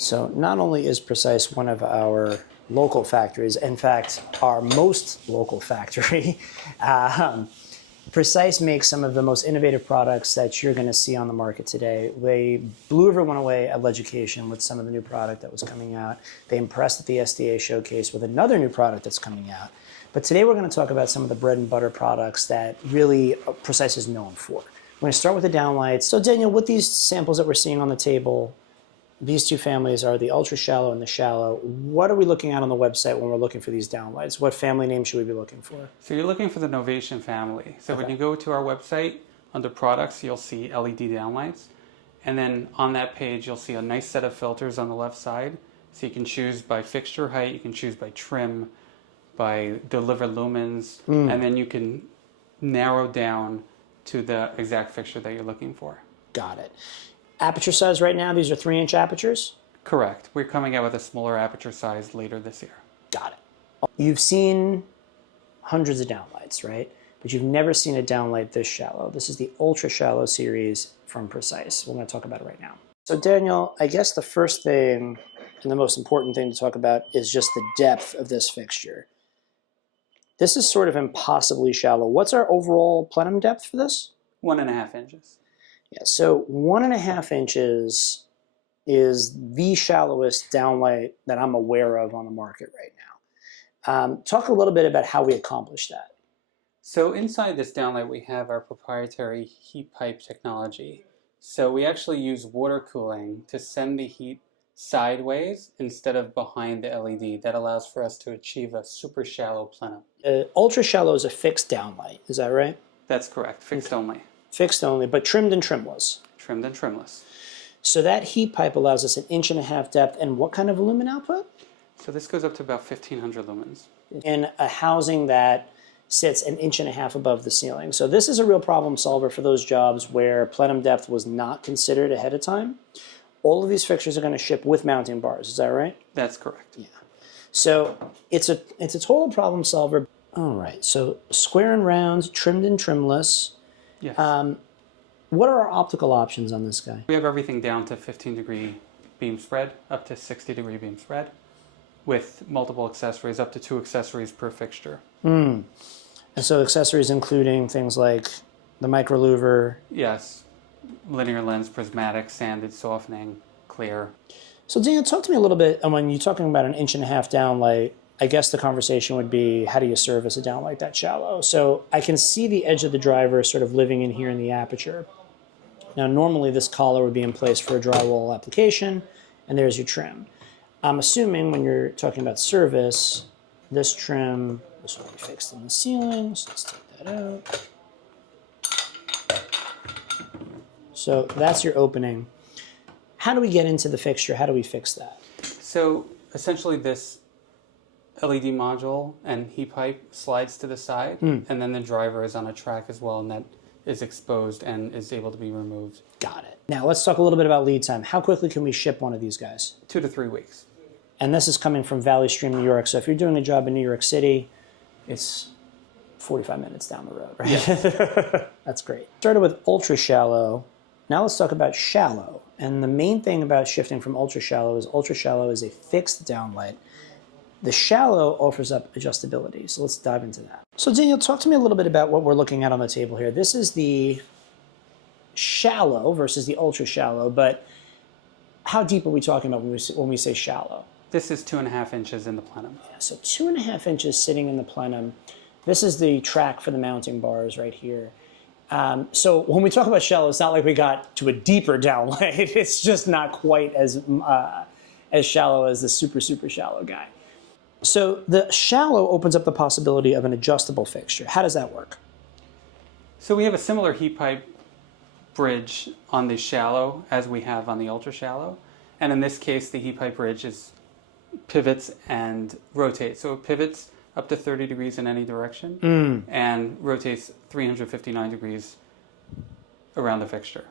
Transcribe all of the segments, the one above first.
So not only is Precise one of our local factories, in fact, our most local factory, Precise makes some of the most innovative products that you're going to see on the market today. They blew everyone away at Education with some of the new product that was coming out. They impressed at the SDA showcase with another new product that's coming out. But today we're going to talk about some of the bread and butter products that really Precise is known for. We're going to start with the downlights. So Daniel, with these samples that we're seeing on the table, these two families are the ultra shallow and the shallow. What are we looking at on the website when we're looking for these downlights? What family name should we be looking for? So you're looking for the Novation family. So when you go to our website, under products, you'll see LED downlights. And then on that page, you'll see a nice set of filters on the left side. So you can choose by fixture height, you can choose by trim, by delivered lumens, and then you can narrow down to the exact fixture that you're looking for. Got it. Aperture size right now, these are 3-inch apertures? Correct. We're coming out with a smaller aperture size later this year. Got it. You've seen hundreds of downlights, right? But you've never seen a downlight this shallow. This is the ultra shallow series from Precise. We're going to talk about it right now. So Daniel, I guess the first thing and the most important thing to talk about is just the depth of this fixture. This is sort of impossibly shallow. What's our overall plenum depth for this? 1.5 inches. Yeah, so 1.5 inches is the shallowest downlight that I'm aware of on the market right now. Talk a little bit about how we accomplish that. So inside this downlight, we have our proprietary heat pipe technology. So we actually use water cooling to send the heat sideways instead of behind the LED. That allows for us to achieve a super shallow plenum. Ultra shallow is a fixed downlight, is that right? That's correct, fixed only. Fixed only, but trimmed and trimless. Trimmed and trimless. So that heat pipe allows us 1.5 inch depth, and what kind of lumen output? So this goes up to about 1,500 lumens. In a housing that sits 1.5 inches above the ceiling. So this is a real problem solver for those jobs where plenum depth was not considered ahead of time. All of these fixtures are going to ship with mounting bars, is that right? That's correct. Yeah. So it's a total problem solver. All right, so square and round, trimmed and trimless. Yes. What are our optical options on this guy? We have everything down to 15-degree beam spread, up to 60-degree beam spread, with multiple accessories, up to 2 accessories per fixture. And so accessories including things like the micro louver. Yes. Linear lens, prismatic, sanded, softening, clear. So Daniel, talk to me a little bit, and when you're talking about 1.5 inch downlight, I guess the conversation would be, how do you service a downlight that shallow? So I can see the edge of the driver sort of living in here in the aperture. Now normally this collar would be in place for a drywall application, and there's your trim. I'm assuming when you're talking about service, this trim, this will be fixed in the ceiling, so let's take that out. So that's your opening. How do we get into the fixture? How do we fix that? So essentially this LED module and heat pipe slides to the side, and then the driver is on a track as well, and that is exposed and is able to be removed. Got it. Now let's talk a little bit about lead time. How quickly can we ship one of these guys? 2 to 3 weeks. And this is coming from Valley Stream, New York. So if you're doing a job in New York City, it's 45 minutes down the road, right? Yes. That's great. Started with ultra shallow. Now let's talk about shallow. And the main thing about shifting from ultra shallow is a fixed downlight. The shallow offers up adjustability. So let's dive into that. So Daniel, talk to me a little bit about what we're looking at on the table here. This is the shallow versus the ultra shallow, but how deep are we talking about when we say shallow? This is 2.5 inches in the plenum. Yeah, so 2.5 inches sitting in the plenum. This is the track for the mounting bars right here. So when we talk about shallow, it's not like we got to a deeper downlight. It's just not quite as shallow as the super, super shallow guy. So the shallow opens up the possibility of an adjustable fixture. How does that work? So we have a similar heat pipe bridge on the shallow as we have on the ultra shallow. And in this case, the heat pipe bridge pivots and rotates. So it pivots up to 30 degrees in any direction and rotates 359 degrees around the fixture.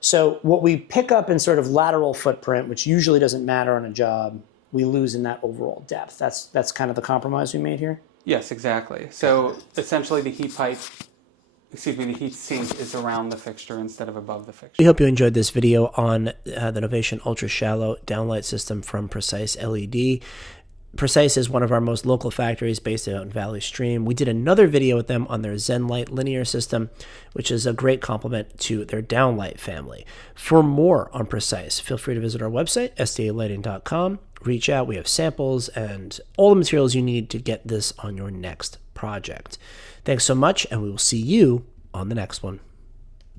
So what we pick up in sort of lateral footprint, which usually doesn't matter on a job, we lose in that overall depth. That's kind of the compromise we made here? Yes, exactly. So essentially the heat pipe excuse me, the heat sink is around the fixture instead of above the We fixture. hope you enjoyed this video on the Novation Ultra Shallow downlight system from PreciseLED. Precise is one of our most local factories based out in Valley Stream. We did another video with them on their ZenLight linear system, which is a great complement to their downlight family. For more on Precise, feel free to visit our website, stalighting.com. Reach out. We have samples and all the materials you need to get this on your next project. Thanks so much, and we will see you on the next one.